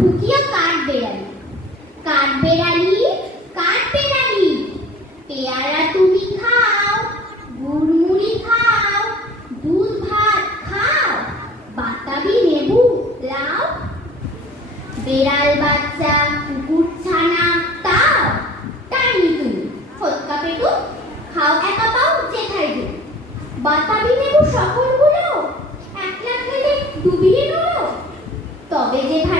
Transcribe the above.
ঠুকিয়া কাঠ বেড়ালি। কাঠ বেড়ালি কাঠ বেড়ালি। পেয়ারা তুমি খাও, গুড়মুড়ি খাও, দুধ ভাত খাও, বাতাবি লেবু লাও। বেড়াল বাচ্চা, কুকুর ছানা তাও টাইনি তুমি। ফটকা পেটু, খাও একা পাও যেথায় যে। বাতাবি লেবু সকলগুলো একলা খেলে ডুবিয়ে নড়ো। তবে যে ভারী ল্যাজ উঠিয়ে